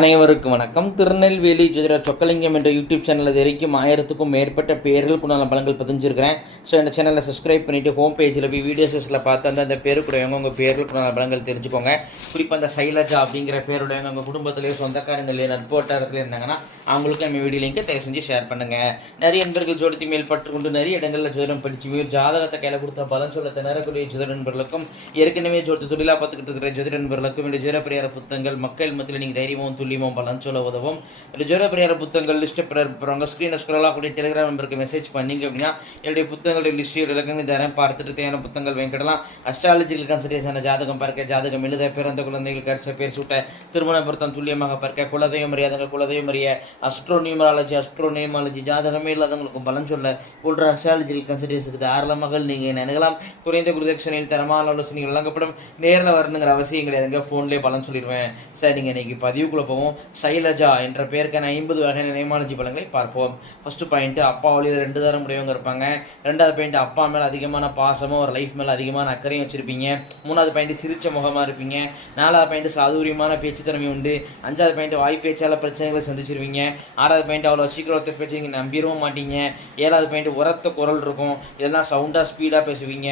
அனைவருக்கும் வணக்கம். திருநெல்வேலி ஜோதிட சொக்கலிங்கம் என்ற யூடியூப் சேனல் இது வரைக்கும் 1000க்கும் மேற்பட்ட பேர்களுக்குண்டான பலன்கள் பதிஞ்சிருக்கிறேன். ஸோ இந்த சேனலை சப்ஸ்கிரைப் பண்ணிவிட்டு ஹோம் பேஜில் போய் வீடியோஸில் பார்த்து அந்த பேருக்குடையவங்க உங்கள் பேர்களுக்குண்டான பலன்கள் தெரிஞ்சுக்கோங்க. குறிப்பாக அந்த சைலஜா அப்படிங்கிற பேருடையவங்க உங்கள் குடும்பத்திலேயே சொந்தக்காரங்களே நட்போட்டாரத்தில் இருந்தாங்கன்னா அவங்களுக்கு நம்ம வீடியோ லிங்கை தயவு செஞ்சு ஷேர் பண்ணுங்கள். நிறைய நண்பர்கள் ஜோதிடத்தை மேல் பற்றுக்கொண்டு நிறைய இடங்களில் ஜோதிடம் படித்து ஜாதகத்தை கையில் கொடுத்த பலன் சொல்ல திணறக்கூடிய ஜோதிட நண்பர்களுக்கும் ஏற்கனவே ஜோதிட தொழிலாக பார்த்துக்கிட்டு இருக்கிற ஜோதிட நண்பர்களுக்கும் இந்த ஜோதிட பரிகார புத்தகங்கள் மக்கள் மத்தியில் நீங்கள் தைரியமும் துல்லியமும் பலன் சொல்ல உதவும். ஜோதிட பரிகார புத்தகங்கள் லிஸ்ட்டை பெறவங்க ஸ்க்ரீனை ஸ்க்ரோலாக கூடிய டெலிகிராம் நம்பருக்கு மெசேஜ் பண்ணிங்க அப்படின்னா என்னுடைய புத்தகங்களுடைய லிஸ்ட் இலக்கங்கள் தரம் பார்த்துட்டு தேவையான புத்தகங்கள் வாங்கிடலாம். அஸ்ட்ராலஜிக்கல் கன்சல்டேஷன் ஜாதகம் பார்க்க, ஜாதகம் எழுத, பிறந்த குழந்தைகள் கரிச பேர் சூட்ட, திருமண பொருத்தம் துல்லியமாக பார்க்க, குலதெய்வம் அறியாதவங்க குலதெய்வம் அறிய, அஸ்ட்ரோனியூமராலஜி ஜாதகமே இல்லாதவங்களுக்கும் பலன் சொல்ல போன்ற அஸ்ட்ராலஜிக்கல் கன்சல்டேஷனுக்கு தாராளமாக நீங்கள் நினைக்கலாம். குறைந்த குருதட்சணையில் தரமான ஆலோசனைகள் வழங்கப்படும். நேரில் வரணுங்கிற அவசியம் கிடையாதுங்க, ஃபோன்லேயே பலன் சொல்லிடுவேன். சார் நீங்கள் இன்னைக்கு பதிவுக்குள்ளே போவோம். சைலஜா என்ற பெயருக்கான 50 வகையான நேமாலஜி பலன்களை பார்ப்போம். ஃபர்ஸ்ட் பாயிண்ட், அப்பா வழியில் 2 தரம் உடையவங்க இருப்பாங்க. 2வது பாயிண்ட், அப்பா மேலே அதிகமான பாசமும் ஒரு லைஃப் மேலே அதிகமான அக்கறையும் வச்சிருப்பீங்க. 3வது பாயிண்ட், சிரிச்ச முகமாக இருப்பீங்க. 4வது பாயிண்ட், சாதுரியமான பேச்சு திறமை உண்டு. 5வது பாயிண்ட், வாய் பேச்சால பிரச்சனைகளை சந்திச்சிருவீங்க. 6வது பாயிண்ட், அவ்வளோ சீக்கிரம் ஒருத்தர் பேச்சு நீங்கள் நம்பிடவும் மாட்டீங்க. 7வது பாயிண்ட், உரத்த குரல் இருக்கும், இதெல்லாம் சவுண்டாக ஸ்பீடாக பேசுவீங்க.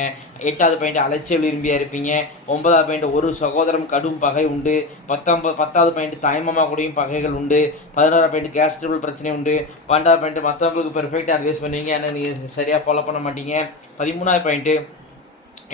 8வது பாயிண்ட், அலைச்சல் விரும்பியாக இருப்பீங்க. 9வது பாயிண்ட், ஒரு சகோதரம் கடும் பகை உண்டு. 10வது பாயிண்ட், தாய்மாமா கூடயும் பகைகள் உண்டு. 11வது பாயிண்ட், கேஸ் ட்ரபிள் பிரச்சனை உண்டு. 12வது பாயிண்ட், மற்றவங்களுக்கு பெர்ஃபெக்டாக அட்வைஸ் பண்ணுவீங்க, ஆனால் நீங்கள் சரியாக ஃபாலோ பண்ண மாட்டீங்க. 13வது பாயிண்ட்டு,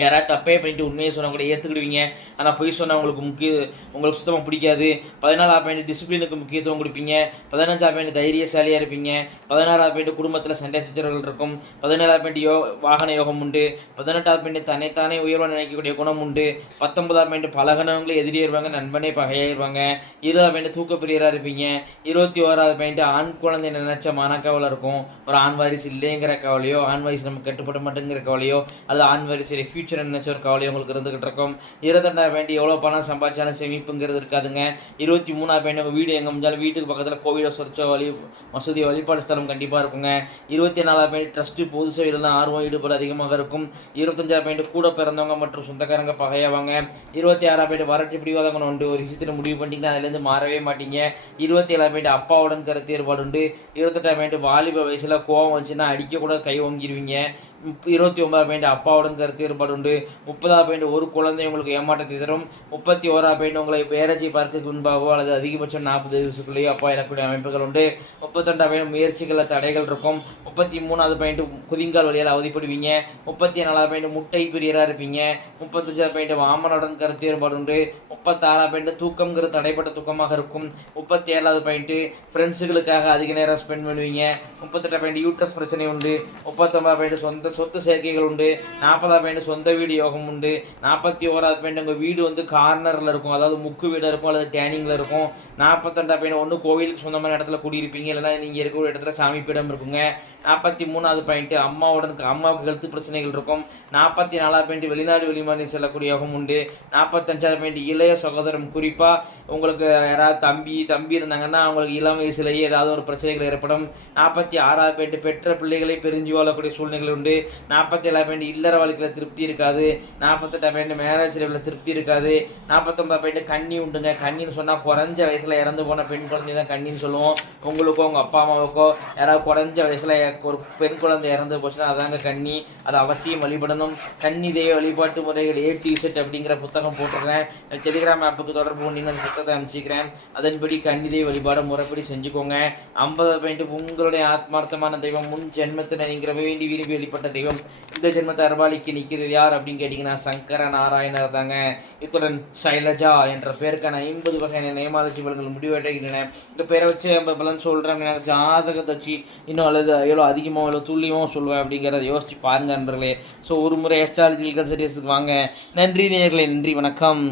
யாராவது தப்பே பண்ணிட்டு உண்மையை சொன்னால் கூட ஏற்றுக்கிடுவீங்க, ஆனால் பொய் சொன்னால் உங்களுக்கு சுத்தமாக பிடிக்காது. 14வது பாயிண்ட், டிசிப்ளினுக்கு முக்கியத்துவம் கொடுப்பீங்க. 15வது பாயிண்ட், தைரியசாலியாக இருப்பீங்க. 16வது பாயிண்ட், குடும்பத்தில் சண்டை சச்சரவுகள் இருக்கும். 17வது பாயிண்ட், வாகன யோகம் உண்டு. 18வது பாயிண்ட், தன்னைத்தானே உயர்வாக நினைக்கக்கூடிய குணம் உண்டு. 19வது பாயிண்ட், பழகினவங்களே எதிரிடுவாங்க, நண்பனே பகையாயிருவாங்க. 20வது பாயிண்ட், தூக்கப்பிரியராக இருப்பீங்க. 21வது பாயிண்ட், ஆண் குழந்தை நினைச்ச மனக்கவலை இருக்கும். ஒரு ஆண் வாரிசு இல்லைங்கிற கவலையோ, ஆண் வாரிசு நம்ம கட்டுப்பட மாட்டேங்கிற கவலையோ, அல்லது ஆண் வாரிசு ஃபியூச்சர் நினைச்ச ஒரு கவலை உங்களுக்கு இருந்துகிட்டு இருக்கும். 22வது பாயிண்ட், எவ்வளோ பணம் சம்பாதிச்சாலும் சேமிப்புங்கிறது இருக்காதுங்க. 23வது பாயிண்ட், உங்கள் வீடு எங்கே முடிஞ்சாலும் வீட்டுக்கு பக்கத்தில் கோவிலோ சொர்ச்சோ மசூதி வழிபாடு ஸ்தலம் கண்டிப்பாக இருக்குங்க. 24வது பாயிண்ட், ட்ரஸ்ட்டு பொது சேவையிலாம் ஆர்வம் ஈடுபாடு அதிகமாக இருக்கும். 25வது பாயிண்ட், கூட பிறந்தவங்க மற்றும் சொந்தக்காரங்க பகையாவாங்க. 26வது பாயிண்ட், வறட்சி பிடிவாதவங்க உண்டு, ஒரு விஷயத்தில் முடிவு பண்ணிட்டீங்கன்னா அதுலேருந்து மாறவே மாட்டீங்க. 27வது பாயிண்ட், அப்பாவுடன் கருத்து ஏற்பாடு உண்டு. 28வது பாயிண்ட், வாலிப வயசில் கோவம் வந்துச்சுன்னா அடிக்கக்கூட கை வாங்கிடுவீங்க. 29வது பாயிண்ட், அப்பாவுடன் கருத்து ஏற்பாடு உண்டு. 30வது பாயிண்ட், ஒரு குழந்தை உங்களுக்கு ஏமாற்றத்தை தரும். 31வது பாயிண்ட், உங்களை வேரஜி பார்க்க முன்பாகவோ அல்லது அதிகபட்சம் 40 வயசுக்குள்ளேயோ அப்பா இழக்கூடிய அமைப்புகள் உண்டு. 32வது பாயிண்ட், முயற்சிகளில் தடைகள் இருக்கும். 33வது பாயிண்ட், குதிங்கால் வழியால் அவதிப்படுவீங்க. 34வது பாயிண்ட், முட்டை பிரியராக இருப்பீங்க. 35வது பாயிண்ட், வாமனுடன் கருத்து ஏற்பாடு உண்டு. 36வது பாயிண்ட், தூக்கம்ங்கிறது தடைப்பட்ட தூக்கமாக இருக்கும். 37வது பாயிண்ட், ஃப்ரெண்ட்ஸுகளுக்காக அதிக நேரம் ஸ்பெண்ட் பண்ணுவீங்க. 38வது பாயிண்ட், யூட்ரஸ் பிரச்சனை உண்டு. 39வது பாயிண்ட், சொத்து சேர்க்கைகள் உண்டு. 40வது பாயிண்ட், சொந்த வீடு யோகம் உண்டு. 41வது பாயிண்ட், உங்கள் வீடு கார்னரில் இருக்கும், அதாவது முக்கு வீடாக இருக்கும் அல்லது டேனிங்கில் இருக்கும். 42வது பாயிண்ட், ஒன்று கோவிலுக்கு சொந்தமான இடத்துல குடியிருப்பீங்க, இல்லைனா நீங்கள் இருக்கிற இடத்துல சாமி பீடம் இருக்குங்க. 43வது பாயிண்ட், அம்மாவுக்கு ஹெல்த் பிரச்சனைகள் இருக்கும். 44வது பாயிண்ட், வெளிநாடு வெளிமாநிலம் செல்லக்கூடிய யோகம் உண்டு. 45வது பாயிண்ட், இளைய சகோதரம், குறிப்பாக உங்களுக்கு யாராவது தம்பி இருந்தாங்கன்னா அவங்களுக்கு இளம் வயசுலேயே ஏதாவது ஒரு பிரச்சனைகள் ஏற்படும். 46வது பாயிண்ட், பெற்ற பிள்ளைகளை பிரிஞ்சு வாழக்கூடிய சூழ்நிலைகள் உண்டு. 47வது பாயிண்ட், இல்லற வாழ்க்கையில் திருப்தி இருக்காது. 48வது பாயிண்ட், மேரேஜ் லைஃப்பில் திருப்தி இருக்காது. 49வது பாயிண்ட், கண்ணி உண்டுங்க. கண்ணின்னு சொன்னால் குறைஞ்ச வயசில் இறந்து போன பெண் குழந்தை தான் கண்ணின்னு சொல்லுவோம். உங்களுக்கோ உங்கள் அப்பா அம்மாவுக்கோ யாராவது குறைஞ்ச வயசில் ஒரு பெண் குழந்தை இறந்து போச்சுன்னா அதாங்க கண்ணி. அது அவசியம் வழிபடணும். கன்னி தெய்வ வழிபாட்டு முறைகள் A-Z அப்படிங்கிற புத்தகம் போட்டிருக்கேன். டெலிகிராம் ஆப்புக்கு தொடர்பு கொண்டீங்க, அந்த புத்தகத்தை அனுப்பிச்சிக்கிறேன். அதன்படி கன்னி தெய்வ வழிபாடு முறைப்படி செஞ்சுக்கோங்க. 50வது பாயிண்ட், உங்களுடைய ஆத்மார்த்தமான தெய்வம் முன் ஜென்மத்தில் நீங்கள் வேண்டி விரும்பி வெளிப்பட்ட தெய்வம் இந்த ஜென்மத்தை அரபாலிக்கு நிற்கிறது யார் அப்படின்னு கேட்டிங்கன்னா சங்கர நாராயணர் தாங்க. இத்துடன் சைலஜா என்ற பேருக்கான 50 வகையான நேமாலஜி பலன்கள் முடிவடைகின்றன. இந்த பேரை வச்சு நம்ம பலன் சொல்கிறேன், ஜாதகத்தை வச்சு இன்னும் அல்லது எவ்வளோ அதிகமாக எவ்வளோ துல்லியமாக சொல்லுவேன் அப்படிங்கிறத யோசிச்சு பாருங்க நண்பர்களே. ஸோ ஒரு முறை அஸ்ட்ராலஜிக்கல் கன்சல்டேஷனுக்கு வாங்க. நன்றி நேயர்களே, நன்றி, வணக்கம்.